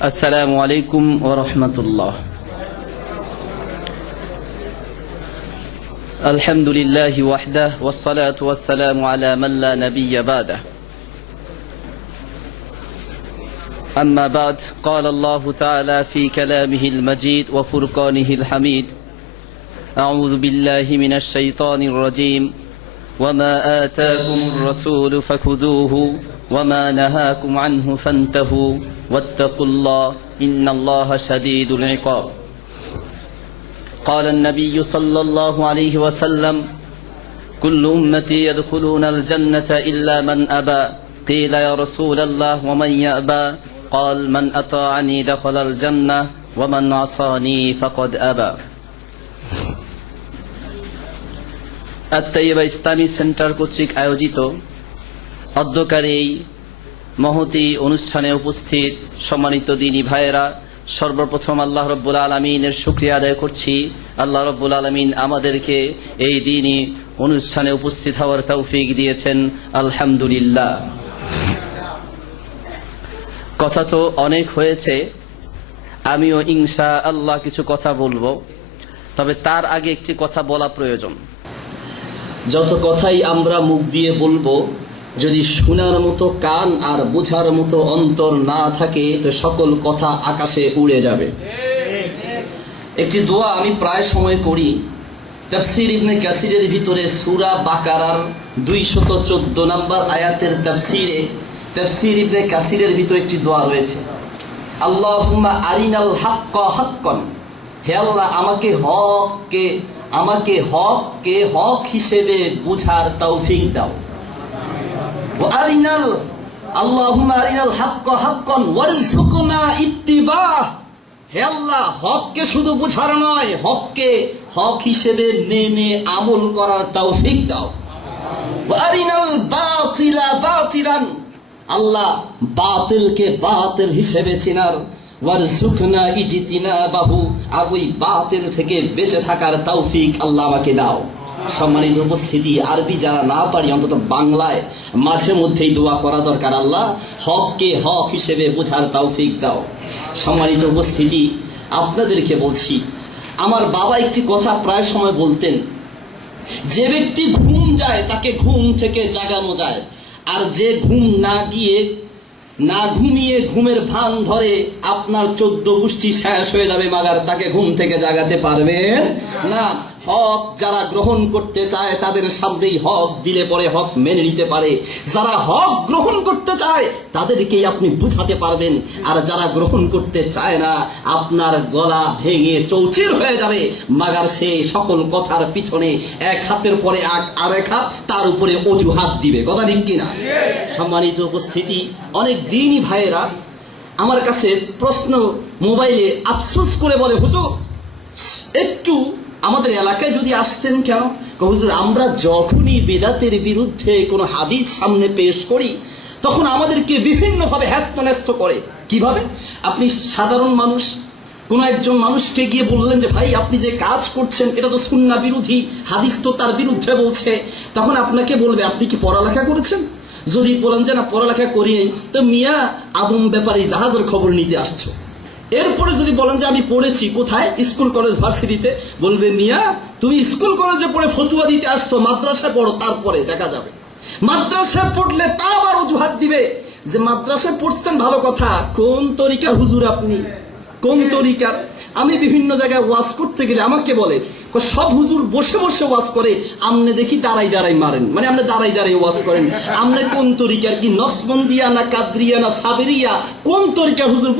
السلام عليكم ورحمة الله. الحمد لله وحده والصلاة والسلام على من لا نبي بعده. أما بعد قال الله تعالى في كلامه المجيد وفرقانه الحميد أعوذ بالله من الشيطان الرجيم. وما آتاكم الرسول فخذوه وما نهاكم عنه فانتهوا واتقوا الله إن الله شديد العقاب. قال النبي صلى الله عليه وسلم كل أمتي يدخلون الجنة إلا من أبى. قيل يا رسول الله ومن يأبى؟ قال من أطاعني دخل الجنة ومن عصاني فقد أبى. আত্মাইবা ইসলামী centre কর্তৃক আয়োজিত অধ্যকার এই মহতি অনুষ্ঠানে উপস্থিত সম্মানিত দিনী ভাইয়েরা, সর্বপ্রথম আল্লাহ রব্বুল আলমিনের শুক্রিয়া আদায় করছি। আল্লাহ রব্বুল আলমিন আমাদেরকে এই দিনই অনুষ্ঠানে উপস্থিত হওয়ার তৌফিক দিয়েছেন। আলহামদুলিল্লাহ। কথা তো অনেক হয়েছে, আমিও ইনশা আল্লাহ কিছু কথা বলব। তবে তার আগে একটি কথা বলা প্রয়োজন। যত কথাই আমরা মুখ দিয়ে বলব, যদি শোনার মতো কান আর বোঝার মতো অন্তর না থাকে, তো সকল কথা আকাশে উড়ে যাবে। একটি দোয়া আমি প্রায় সময় করি তাফসির ইবনে কাসিরের ভিতরে সুরা বাকারার দুইশত চোদ্দ নাম্বার আয়াতের তাফসিরে, তাফসির ইবনে কাসিরের ভিতরে একটি দোয়া রয়েছে। আল্লাহুম্মা আরিনাল হাক্কা হাক্কন। হে আল্লাহ, আমাকে হককে আমাকে হককে হক হিসেবে বুঝার তৌফিক দাও। ও আরিনাল, আল্লাহুম্মা আরিনাল হাক্কা হাক্কন ওয়ারযুকনা ইত্তিবাহ। হে আল্লাহ, হককে শুধু বুঝার নয়, হককে হক হিসেবে মেনে আমল করার তৌফিক দাও। আরিনাল বাতিলা বাতিলান। আল্লাহ বাতিলকে বাতিল হিসেবে চিনার ওয়ারজুকনা ইজিতিনা বাহু আর ওই বাতিল থেকে বেঁচে থাকার তৌফিক আল্লাহ আমাকে দাও। সম্মানিত উপস্থিতি, আরবি যারা না পারি, অন্তত বাংলায় মাঝে মধ্যেই দোয়া করা দরকার আল্লাহ, হককে হক হিসেবে বোঝার তৌফিক দাও। সম্মানিত উপস্থিতি, আপনাদেরকে বলছি, আমার বাবা একটি কথা প্রায় সময় বলতেন, যে ব্যক্তি ঘুম যায়, তাকে ঘুম থেকে জাগানো যায়, আর যে ঘুম না গিয়ে না ঘুমিয়ে ঘুমের ভান ধরে আপনার চোদ্দ গোষ্ঠী শেষ হয়ে যাবে, মাগার তাকে ঘুম থেকে জাগাতে পারবেন না। হক যারা গ্রহণ করতে চায় তাদের সামনেই হক দিলে পরে হক মেনে নিতে পারে। যারা হক গ্রহণ করতে চায়, তাদেরকেই আপনি বুঝাতে পারবেন। আর যারা গ্রহণ করতে চায় না, আপনার গলা ভেঙে চৌচির হয়ে যাবে। মাগার সে সকল কথার পিছনে এক হাতের পরে এক আরেক হাত তার উপরে অজুহাত দিবে। কথা ঠিক কিনা? সম্মানিত উপস্থিতি, অনেক দিনই ভাইয়েরা আমার কাছে প্রশ্ন মোবাইলে আফসোস করে বলে, হুজুর, একটু আমাদের এলাকায় যদি আসতেন কেন? হুজুর, আমরা যখনই বেদাতের বিরুদ্ধে কোনো হাদিস সামনে পেশ করি, তখন আমাদেরকে বিভিন্নভাবে হ্যাস্ত করে। কীভাবে? আপনি সাধারণ মানুষ, কোন একজন মানুষকে গিয়ে বললেন যে, ভাই, আপনি যে কাজ করছেন, এটা তো সুন্না বিরোধী, হাদিস তো তার বিরুদ্ধে বলছে। তখন আপনাকে বলবে, আপনি কি পড়ালেখা করেছেন? যদি বলেন যে, না, পড়ালেখা করি নাই। তো মিয়া আদম ব্যাপারে জাহাজের খবর নিতে আসছো। এরপরে যদি বলেন যে আমি পড়েছি, কোথায়? স্কুল, কলেজ, ভার্সিটিতে। বলবে, মিয়া, তুমি স্কুল, কলেজে পড়ে ফতুয়া দিতে আসছো, মাদ্রাসায় পড়ো, তারপরে দেখা যাবে। মাদ্রাসায় পড়লে তা আবার অজুহাত দিবে যে মাদ্রাসায় পড়ছেন, ভালো কথা। কোন তরিকার হুজুর আপনি? কোন তরিকার? আমি বিভিন্ন জায়গায় ওয়াজ করতে গেলে আমাকে বলে সব হুজুর বসে বসে ওয়াজ করে, আমনে দেখি দাঁড়াই দাঁড়াই মারেন। মানে আপনি দাঁড়াই দাঁড়াই ওয়াজ করেন। আমনে কোন তরিকার কি নকশবন্দিয়া না কাদরিয়া না সাবেরিয়া? কোন তরিকার হুজুর